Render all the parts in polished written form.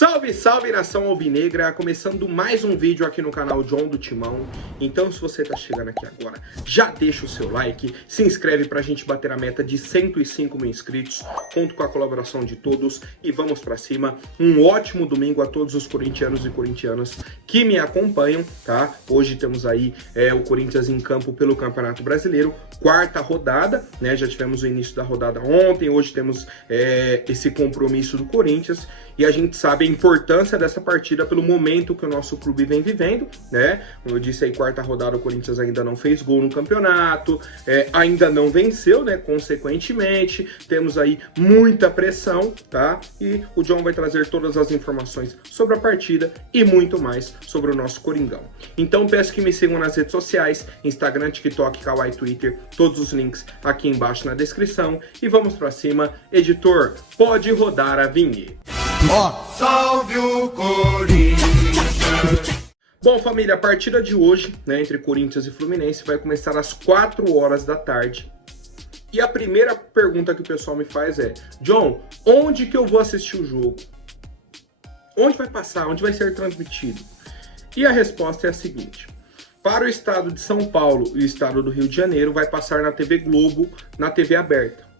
Salve, salve nação alvinegra, começando mais um vídeo aqui no canal John do Timão. Então se você tá chegando aqui agora, já deixa o seu like, se inscreve pra gente bater a meta de 105 mil inscritos, conto com a colaboração de todos e vamos pra cima. Um ótimo domingo a todos os corintianos e corintianas que me acompanham, tá? Hoje temos aí o Corinthians em campo pelo Campeonato Brasileiro, quarta rodada, né? Já tivemos o início da rodada ontem, hoje temos esse compromisso do Corinthians e a gente sabe a importância dessa partida pelo momento que o nosso clube vem vivendo, né? Como eu disse aí, quarta rodada o Corinthians ainda não fez gol no campeonato, ainda não venceu, né? Consequentemente, temos aí muita pressão, tá? E o John vai trazer todas as informações sobre a partida e muito mais sobre o nosso Coringão. Então peço que me sigam nas redes sociais, Instagram, TikTok, Kawaii, Twitter, todos os links aqui embaixo na descrição e vamos pra cima. Editor, pode rodar a vinheta. Salve o Corinthians! Bom, família, a partida de hoje, né, entre Corinthians e Fluminense vai começar às 4 horas da tarde. E a primeira pergunta que o pessoal me faz é: John, onde que eu vou assistir o jogo? Onde vai passar? Onde vai ser transmitido? E a resposta é a seguinte: para o estado de São Paulo e o estado do Rio de Janeiro, vai passar na TV Globo, na TV aberta.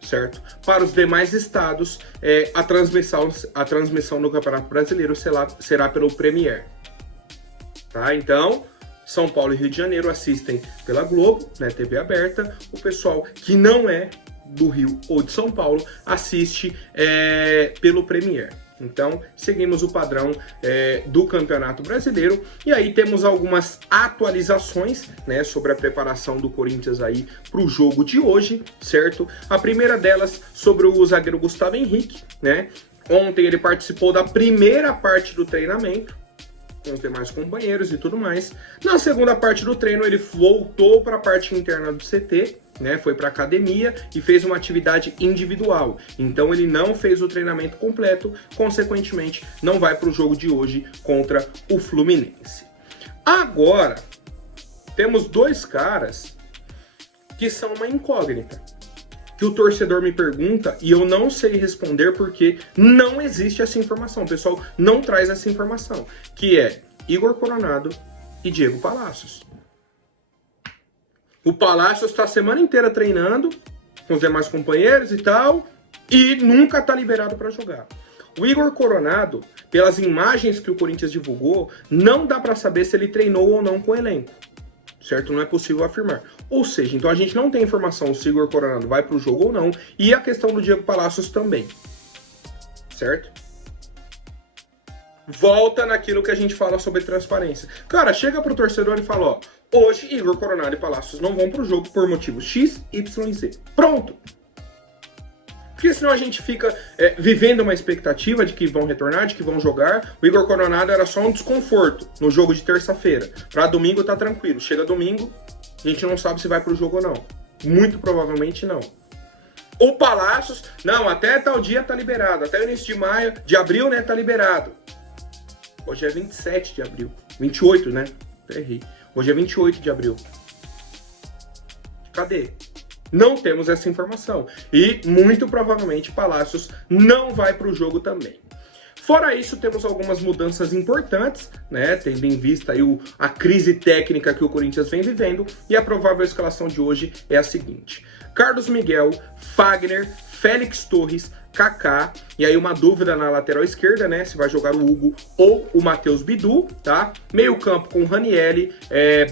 Certo? Para os demais estados, a transmissão do Campeonato Brasileiro será pelo Premier. Tá? Então, São Paulo e Rio de Janeiro assistem pela Globo, né, TV aberta. O pessoal que não é do Rio ou de São Paulo assiste pelo Premier. Então, seguimos o padrão do Campeonato Brasileiro. E aí temos algumas atualizações, né, sobre a preparação do Corinthians aí para o jogo de hoje, certo? A primeira delas sobre o zagueiro Gustavo Henrique, né? Ontem ele participou da primeira parte do treinamento com os demais companheiros e tudo mais. Na segunda parte do treino ele voltou para a parte interna do CT, né, foi para academia e fez uma atividade individual. Então ele não fez o treinamento completo, consequentemente não vai para o jogo de hoje contra o Fluminense. Agora, temos dois caras que são uma incógnita, que o torcedor me pergunta e eu não sei responder porque não existe essa informação. O pessoal não traz essa informação, que é Igor Coronado e Diego Palacios. O Palacios está a semana inteira treinando com os demais companheiros e tal, e nunca está liberado para jogar. O Igor Coronado, pelas imagens que o Corinthians divulgou, não dá para saber se ele treinou ou não com o elenco. Certo? Não é possível afirmar. Ou seja, então a gente não tem informação se o Igor Coronado vai para o jogo ou não, e a questão do Diego Palacios também. Certo? Volta naquilo que a gente fala sobre transparência. Cara, chega pro torcedor e fala, ó, hoje Igor Coronado e Palacios não vão pro jogo por motivos X, Y e Z. Pronto! Porque senão a gente fica vivendo uma expectativa de que vão retornar, de que vão jogar. O Igor Coronado era só um desconforto no jogo de terça-feira. Pra domingo tá tranquilo. Chega domingo, a gente não sabe se vai pro jogo ou não. Muito provavelmente não. O Palacios, não, até tal dia tá liberado. Até o início de abril, né, tá liberado. Hoje é 27 de abril. 28, né? Errei. Hoje é 28 de abril. Cadê? Não temos essa informação. E, muito provavelmente, Palacios não vai para o jogo também. Fora isso, temos algumas mudanças importantes, né? Tendo em vista aí a crise técnica que o Corinthians vem vivendo. E a provável escalação de hoje é a seguinte: Carlos Miguel, Fagner, Félix Torres, Kaká, e aí uma dúvida na lateral esquerda, né, se vai jogar o Hugo ou o Matheus Bidu, tá? Meio campo com Ranieri,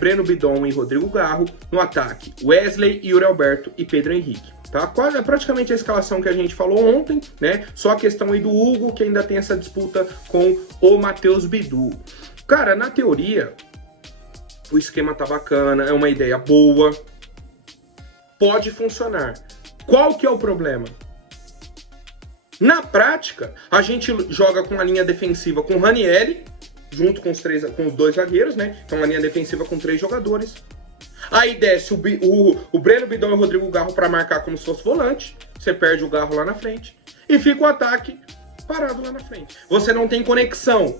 Breno Bidon e Rodrigo Garro. No ataque, Wesley, Yuri Alberto e Pedro Henrique, tá? Praticamente a escalação que a gente falou ontem, né? Só a questão aí do Hugo, que ainda tem essa disputa com o Matheus Bidu. Cara, na teoria, o esquema tá bacana, é uma ideia boa, pode funcionar. Qual que é o problema? Na prática, a gente joga com a linha defensiva com Ranieri, junto com os dois zagueiros, né? Então, uma linha defensiva com 3 jogadores. Aí desce o Breno Bidon e o Rodrigo Garro para marcar como se fosse volante. Você perde o Garro lá na frente. E fica o ataque parado lá na frente. Você não tem conexão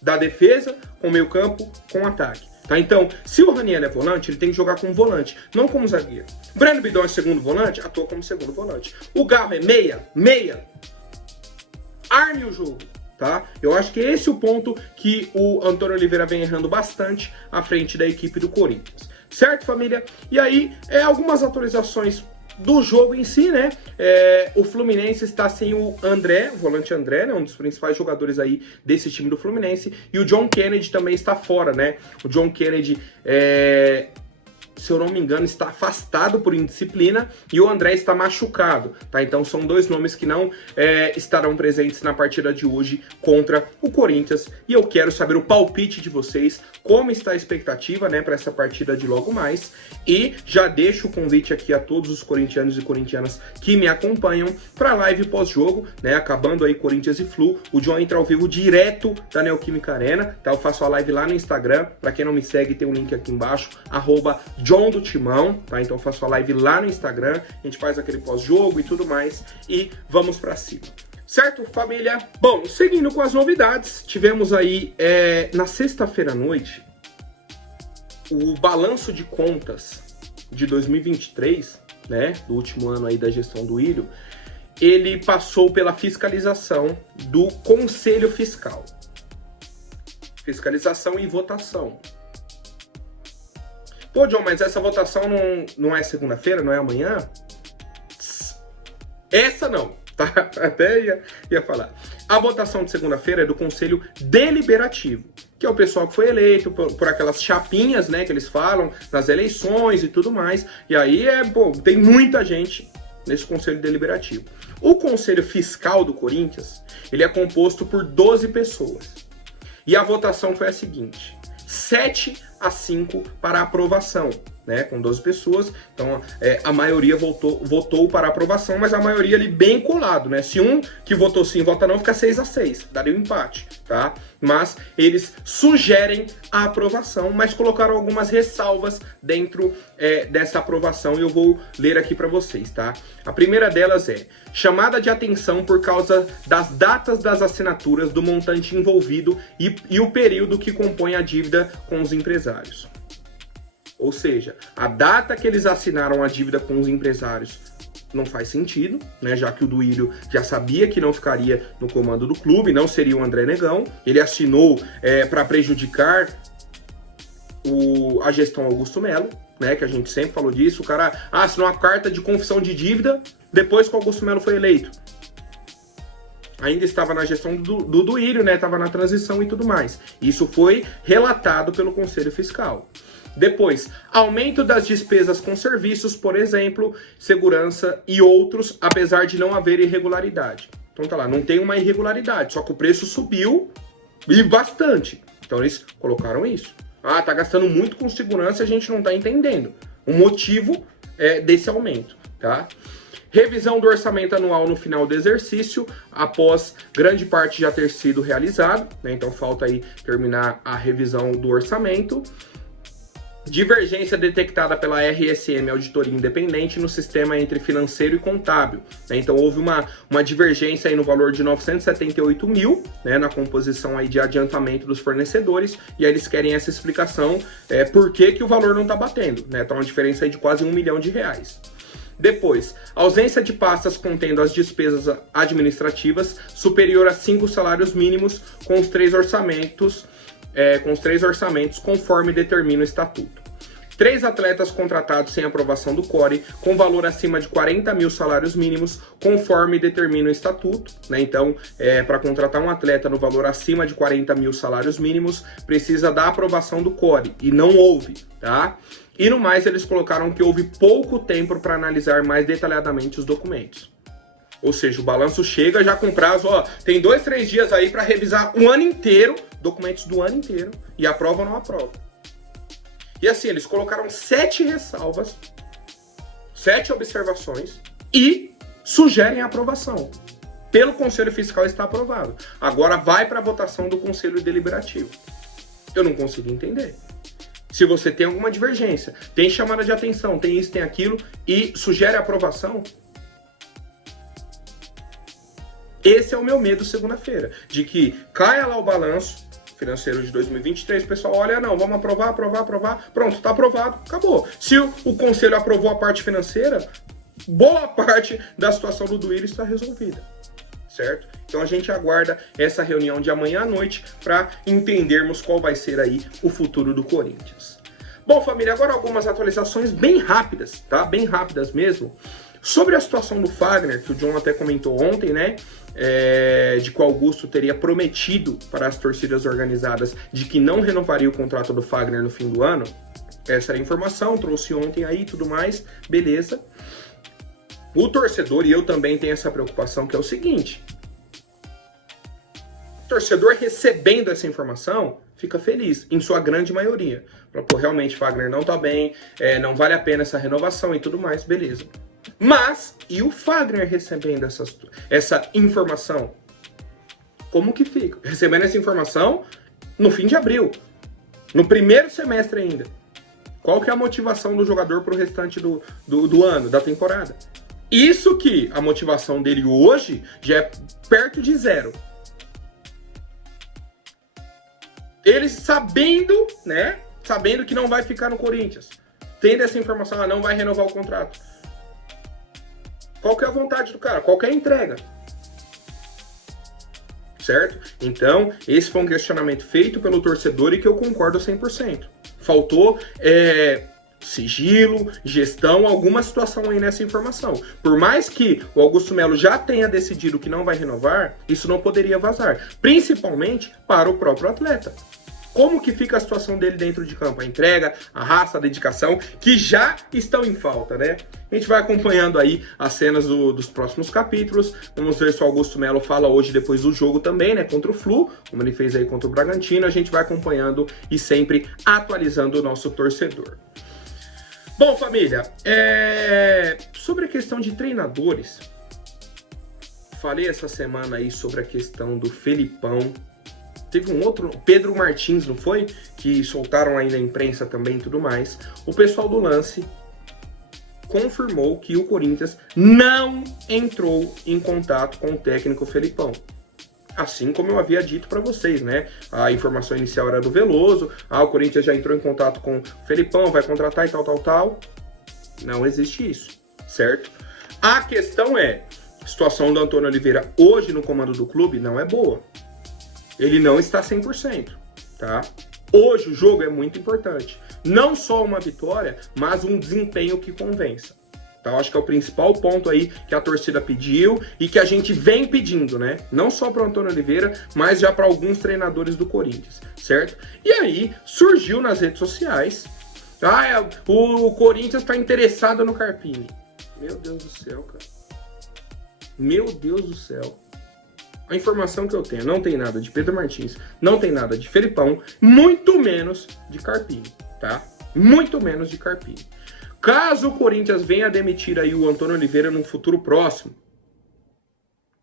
da defesa com o meio campo com o ataque. Tá? Então, se o Ranieri é volante, ele tem que jogar como volante, não como zagueiro. Breno Bidon é segundo volante, atua como segundo volante. O Garro é meia. Arme o jogo. tá? Eu acho que esse é o ponto que o Antônio Oliveira vem errando bastante à frente da equipe do Corinthians. Certo, família? E aí, algumas atualizações do jogo em si, né? O Fluminense está sem o André, o volante André, né? Um dos principais jogadores aí desse time do Fluminense. E o John Kennedy também está fora, né? O John Kennedy, se eu não me engano, está afastado por indisciplina e o André está machucado, tá? Então são dois nomes que não estarão presentes na partida de hoje contra o Corinthians. E eu quero saber o palpite de vocês, como está a expectativa, né, para essa partida de logo mais. E já deixo o convite aqui a todos os corintianos e corintianas que me acompanham para a live pós-jogo, né? Acabando aí Corinthians e Flu, o John entra ao vivo direto da Neoquímica Arena, tá? Eu faço a live lá no Instagram, para quem não me segue tem um link aqui embaixo, @John do Timão, tá? Então eu faço a live lá no Instagram, a gente faz aquele pós-jogo e tudo mais, e vamos para cima. Certo, família? Bom, seguindo com as novidades, tivemos aí na sexta-feira à noite o balanço de contas de 2023, né, do último ano aí da gestão do Ilho. Ele passou pela fiscalização do Conselho Fiscal. Fiscalização e votação. Pô, John, mas essa votação não é segunda-feira, não é amanhã? Essa não, tá? Até ia falar. A votação de segunda-feira é do Conselho Deliberativo, que é o pessoal que foi eleito por aquelas chapinhas, né, que eles falam, nas eleições e tudo mais. E aí, tem muita gente nesse Conselho Deliberativo. O Conselho Fiscal do Corinthians, ele é composto por 12 pessoas. E a votação foi a seguinte: 7-5 para aprovação, né, com 12 pessoas, então a maioria votou para aprovação, mas a maioria ali bem colado, né, se um que votou sim vota não, fica 6-6, daria um empate, tá, mas eles sugerem a aprovação, mas colocaram algumas ressalvas dentro dessa aprovação e eu vou ler aqui para vocês, tá. A primeira delas é: chamada de atenção por causa das datas das assinaturas do montante envolvido e o período que compõe a dívida com os empresários. Ou seja, a data que eles assinaram a dívida com os empresários não faz sentido, né? Já que o Duílio já sabia que não ficaria no comando do clube, não seria o André Negão. Ele assinou para prejudicar a gestão Augusto Melo, né? Que a gente sempre falou disso. O cara assinou a carta de confissão de dívida depois que o Augusto Melo foi eleito. Ainda estava na gestão do Duílio, né? Estava na transição e tudo mais. Isso foi relatado pelo Conselho Fiscal. Depois, aumento das despesas com serviços, por exemplo, segurança e outros, apesar de não haver irregularidade. Então tá lá, não tem uma irregularidade, só que o preço subiu e bastante. Então eles colocaram isso. Ah, tá gastando muito com segurança e a gente não tá entendendo o motivo desse aumento, tá? Revisão do orçamento anual no final do exercício, após grande parte já ter sido realizado, né? Então falta aí terminar a revisão do orçamento. Divergência detectada pela RSM Auditoria Independente no sistema entre financeiro e contábil, né? Então houve uma divergência aí no valor de 978 mil, né, na composição aí de adiantamento dos fornecedores, e aí eles querem essa explicação, por que o valor não está batendo, né? Então uma diferença aí de quase R$1 milhão. Depois, ausência de pastas contendo as despesas administrativas superior a 5 salários mínimos com os três orçamentos conforme determina o estatuto. 3 atletas contratados sem aprovação do CORE, com valor acima de 40 mil salários mínimos, conforme determina o estatuto, né? Então, para contratar um atleta no valor acima de 40 mil salários mínimos, precisa da aprovação do CORE, e não houve, tá? E no mais, eles colocaram que houve pouco tempo para analisar mais detalhadamente os documentos. Ou seja, o balanço chega já com prazo, tem 2-3 dias aí para revisar um ano inteiro, documentos do ano inteiro, e aprova ou não aprova. E assim, eles colocaram 7 ressalvas, 7 observações e sugerem a aprovação. Pelo Conselho Fiscal está aprovado. Agora vai para a votação do Conselho Deliberativo. Eu não consigo entender. Se você tem alguma divergência, tem chamada de atenção, tem isso, tem aquilo, e sugere a aprovação, esse é o meu medo segunda-feira, de que caia lá o balanço financeiro de 2023, o pessoal olha, não, vamos aprovar, pronto, tá aprovado, acabou. Se o Conselho aprovou a parte financeira, boa parte da situação do Duílio está resolvida. certo? Então a gente aguarda essa reunião de amanhã à noite para entendermos qual vai ser aí o futuro do Corinthians. Bom, família, agora algumas atualizações bem rápidas, tá? Bem rápidas mesmo. Sobre a situação do Fagner, que o John até comentou ontem, né? De que o Augusto teria prometido para as torcidas organizadas de que não renovaria o contrato do Fagner no fim do ano. Essa era a informação, trouxe ontem aí e tudo mais, beleza. O torcedor, e eu também tenho essa preocupação, que é o seguinte: o torcedor recebendo essa informação fica feliz, em sua grande maioria. Pô, realmente Fagner não tá bem, não vale a pena essa renovação e tudo mais, beleza. Mas, e o Fagner recebendo essa informação? Como que fica? Recebendo essa informação no fim de abril, no primeiro semestre ainda. Qual que é a motivação do jogador pro restante do ano, da temporada? Isso que a motivação dele hoje já é perto de zero. Ele sabendo, né? Sabendo que não vai ficar no Corinthians. Tendo essa informação, não vai renovar o contrato. Qual que é a vontade do cara? Qual que é a entrega? Certo? Então, esse foi um questionamento feito pelo torcedor e que eu concordo 100%. Faltou sigilo, gestão, alguma situação aí nessa informação. Por mais que o Augusto Melo já tenha decidido que não vai renovar, isso não poderia vazar. Principalmente para o próprio atleta. Como que fica a situação dele dentro de campo? A entrega, a raça, a dedicação, que já estão em falta, né? A gente vai acompanhando aí as cenas dos próximos capítulos. Vamos ver se o Augusto Melo fala hoje depois do jogo também, né? Contra o Flu, como ele fez aí contra o Bragantino. A gente vai acompanhando e sempre atualizando o nosso torcedor. Bom, família, sobre a questão de treinadores, falei essa semana aí sobre a questão do Felipão. Teve um outro, Pedro Martins, não foi? Que soltaram aí na imprensa também e tudo mais. O pessoal do Lance confirmou que o Corinthians não entrou em contato com o técnico Felipão. Assim como eu havia dito para vocês, né? A informação inicial era do Veloso. O Corinthians já entrou em contato com o Felipão, vai contratar e tal. Não existe isso, certo? A questão a situação do Antônio Oliveira hoje no comando do clube não é boa. Ele não está 100%, tá? Hoje o jogo é muito importante. Não só uma vitória, mas um desempenho que convença. Então, acho que é o principal ponto aí que a torcida pediu e que a gente vem pedindo, né? Não só para o Antônio Oliveira, mas já para alguns treinadores do Corinthians, certo? E aí, surgiu nas redes sociais, o Corinthians está interessado no Carpini. Meu Deus do céu, cara. Meu Deus do céu. A informação que eu tenho, não tem nada de Pedro Martins, não tem nada de Felipão, muito menos de Carpini, tá? Muito menos de Carpini. Caso o Corinthians venha a demitir aí o Antônio Oliveira num futuro próximo,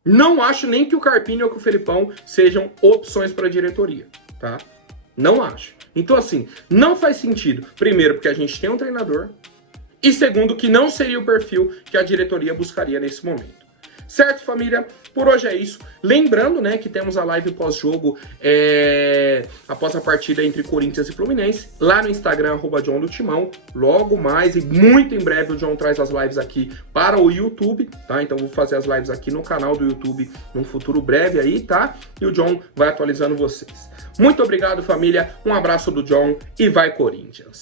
não acho nem que o Carpini ou que o Felipão sejam opções para a diretoria, tá? Não acho. Então, assim, não faz sentido. Primeiro, porque a gente tem um treinador. E segundo, que não seria o perfil que a diretoria buscaria nesse momento. Certo, família? Por hoje é isso. Lembrando, né, que temos a live pós-jogo após a partida entre Corinthians e Fluminense, lá no Instagram, @John do Timão. Logo mais e muito em breve o John traz as lives aqui para o YouTube, tá? Então vou fazer as lives aqui no canal do YouTube num futuro breve aí, tá? E o John vai atualizando vocês. Muito obrigado, família. Um abraço do John e vai Corinthians!